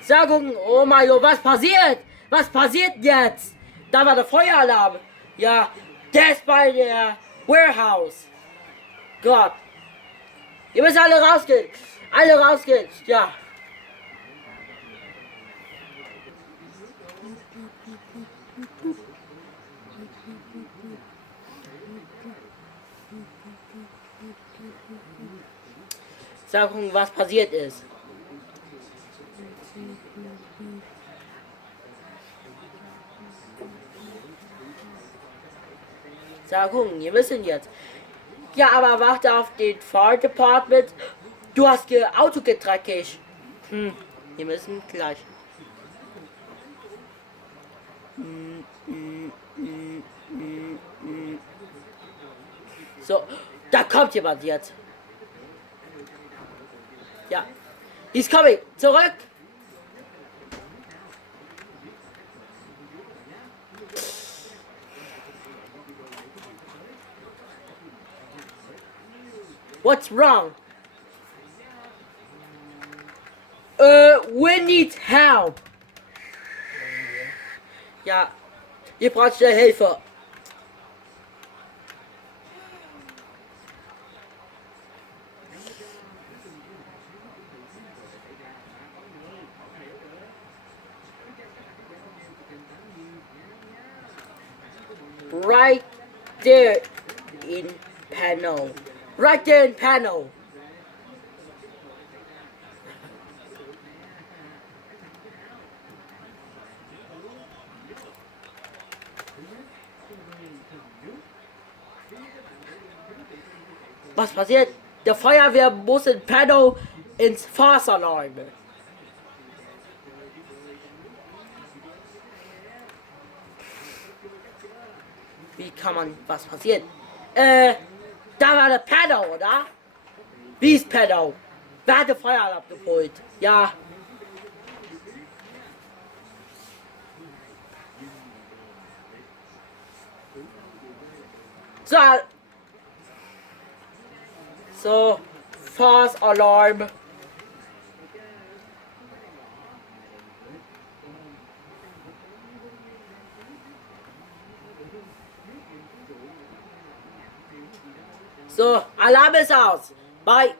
Sagen, oh mein Gott, was passiert? Was passiert jetzt? Da war der Feueralarm. Ja, der ist bei der Warehouse. Gott. Ihr müsst alle rausgehen. Alle rausgehen. Ja. Sagen, was passiert ist. Sagen, wir müssen jetzt. Ja, aber warte auf den Fire Department. Du hast Auto getreckig. Wir müssen gleich. So, da kommt jemand jetzt. Ja. He's coming. Zurück. What's wrong? We need help. Ja, ihr braucht schnell Hilfe. Right there in panel. Right there in panel. Was passiert? Der Feuerwehr muss in Panel ins Fahrsalarm. Wie kann man, was passiert? Da war der Panel, oder? Wie ist Panel? Wer hat den Feueralarm geholt? Ja. So, False Alarm. So, Alarm ist aus. Bye.